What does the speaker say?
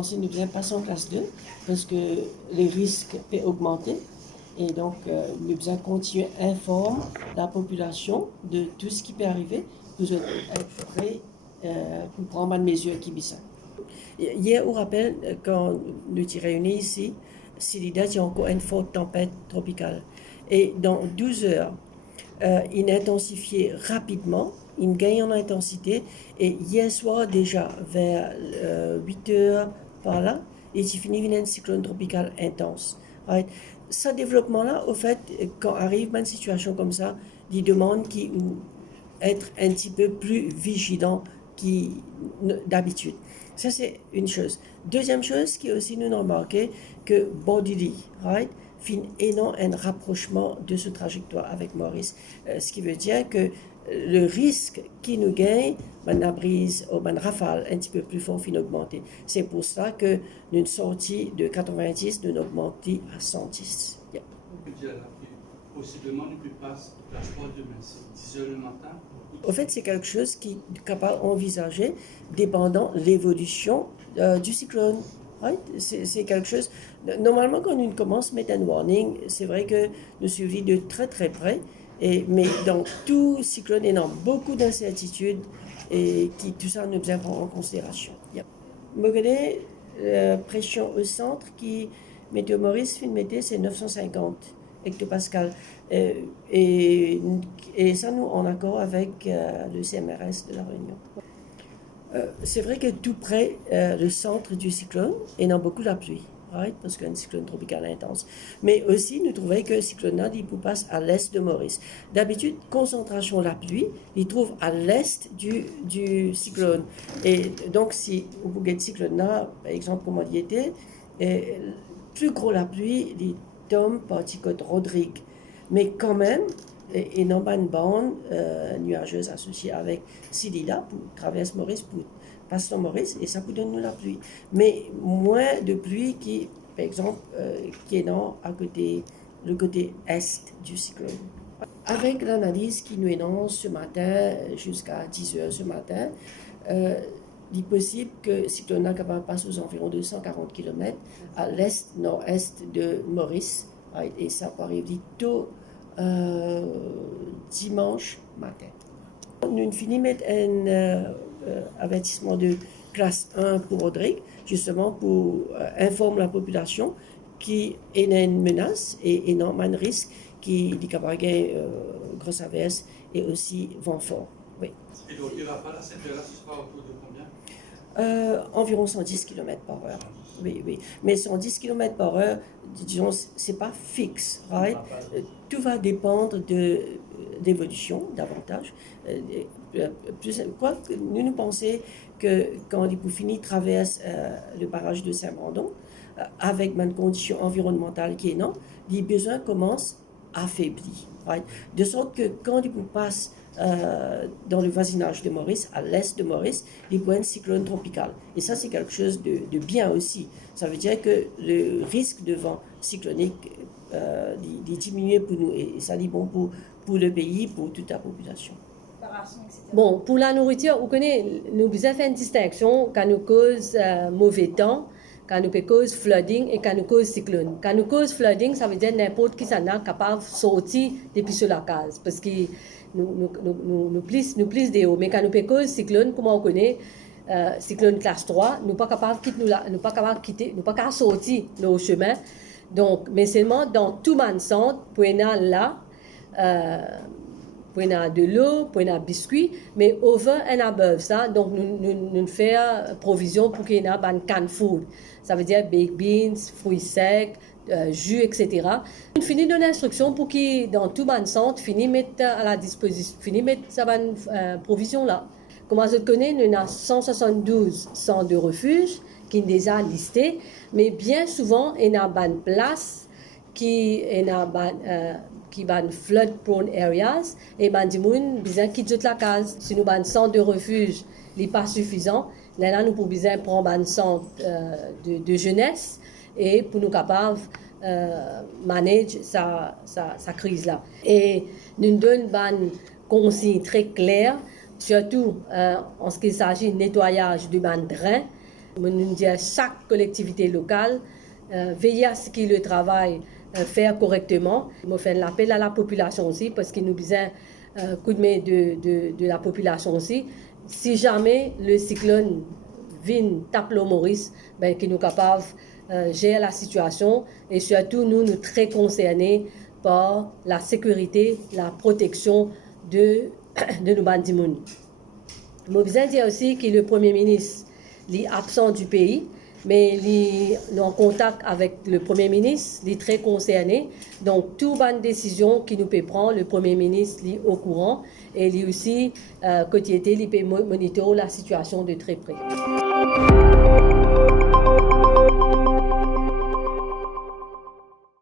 pensé nous bien passer en classe 2 parce que les risques peuvent augmenter. Et donc, nous besoin continuer à informer la population de tout ce qui peut arriver pour être prêt pour prendre des mesures qui sont. Hier, au rappel, quand nous étions réunis ici, Célida, il y a encore une forte tempête tropicale. Et dans 12 heures, il a intensifié rapidement, il gagne en intensité. Et hier soir, déjà, vers 8 heures par là, il finit une cyclone tropicale intense. Right? Ce développement-là, au fait, quand arrive une situation comme ça, il demande être un petit peu plus vigilant d'habitude. Ça, c'est une chose. Deuxième chose qui aussi nous a remarqué que Bodili, right, fait un rapprochement de ce trajectoire avec Maurice. Ce qui veut dire que le risque qui nous gagne, une brise ou une rafale un petit peu plus fort fin augmenter. C'est pour ça que nous sortie de 90, nous augmenté à 110. Yeah. Possiblement, nous ne pas la 3 demain, c'est 10 h le matin. En fait, c'est quelque chose qui est capable d'envisager dépendant de l'évolution du cyclone. Right? C'est quelque chose. Normalement, quand nous commençons à mettre un warning, c'est vrai que nous suivons de très très près. Mais dans tout cyclone, il y a beaucoup d'incertitudes et tout ça nous besoin prendre en considération. Yep. Je connais la pression au centre qui, Météo Maurice, c'est 950 hectopascal. Et ça, nous, en accord avec le CMRS de la Réunion. C'est vrai que tout près le centre du cyclone, il y a beaucoup de pluie, right? Parce qu'il y a un cyclone tropical intense. Mais aussi, nous trouvons que le cyclone il passe à l'est de Maurice. D'habitude, concentration de la pluie, il trouve à l'est du cyclone. Et donc, si vous avez le cyclone, par exemple, comme il était, plus gros la pluie, il tombe par côte Rodrigue. Mais quand même, il n'y a pas une bande nuageuse associée avec Silila pour traverser Maurice, pour passer dans Maurice, et ça peut donner la pluie. Mais moins de pluie qui, par exemple, qui est à côté, le côté est du cyclone. Avec l'analyse qui nous est ce matin, jusqu'à 10 h ce matin, il est possible que le cyclone est capable de passer aux environs de 140 km à l'est-nord-est de Maurice, et ça peut arriver tôt dimanche matin. Nous finissons mettre un avertissement de classe 1 pour Rodrigue, justement pour informer la population qui est une menace et non un risque qui est capable de grosse averse et aussi vent fort. Oui. Et donc, il va pas la cette heure-là, ce sera autour de combien? Environ 110 km/h. Oui, oui. Mais 110 km/h, disons, c'est pas fixe, right? Tout va dépendre de l'évolution davantage. Nous pensons que quand l'Hippofini traverse le barrage de Saint-Brandon, avec une condition environnementale qui est non, les besoins commencent à affaiblir. Right? De sorte que quand il passe dans le voisinage de Maurice, à l'est de Maurice, il y a un cyclone tropical. Et ça, c'est quelque chose de bien aussi. Ça veut dire que le risque de vent cyclonique est diminué pour nous. Et ça, c'est bon pour le pays, pour toute la population. Bon, pour la nourriture, vous connaissez, nous devons faire une distinction quand nous cause mauvais temps, quand nous cause flooding et quand nous cause cyclone. Quand nous cause flooding, ça veut dire n'importe qui s'en est capable de sortir depuis sur la case. Parce que nous plus des hauts. Mais quand nous cause cyclone, comment on connaît, cyclone classe 3, nous ne sommes pas capables de quitter, nous ne sommes pas capables de sortir nos chemins. Donc, mais seulement dans tout le centre, pour y aller là, pour y aller de l'eau, pour y aller biscuits, mais over and above ça, donc nous faisons provision pour qu'il y ait un can food. Ça veut dire baked beans, fruits secs, jus, etc. On finit donner l'instruction pour qu'il, dans tout le centre, finit mettre à la disposition, finit mettre sa provision là. Comme vous connaissez, nous avons 172 centres de refuge qui sont déjà listés, mais bien souvent, il y a une place qui est dans flood prone areas et ben du monde besoin quitter la case. Si nous avons un centre de refuge n'est pas suffisant, là nous pouvons besoin prendre un centre de jeunesse et pour nous capables manager sa crise là. Et nous donnons une consigne très claire, surtout en ce qui s'agit de nettoyage du ban drain. Nous disons chaque collectivité locale veiller à ce que le travail faire correctement. Je fais l'appel à la population aussi parce qu'il nous besoin coup de main de la population aussi. Si jamais le cyclone vient taper le Maurice, ben, qu'il nous capable gérer la situation et surtout nous très concernés par la sécurité, la protection de nos bandimoni. Je veux bien dire aussi que le Premier ministre est absent du pays, mais il est en contact avec le Premier ministre, il est très concerné. Donc, toute bonne décision qu'il nous peut prendre, le Premier ministre est au courant et il aussi, côté il peut monitorer la situation de très près.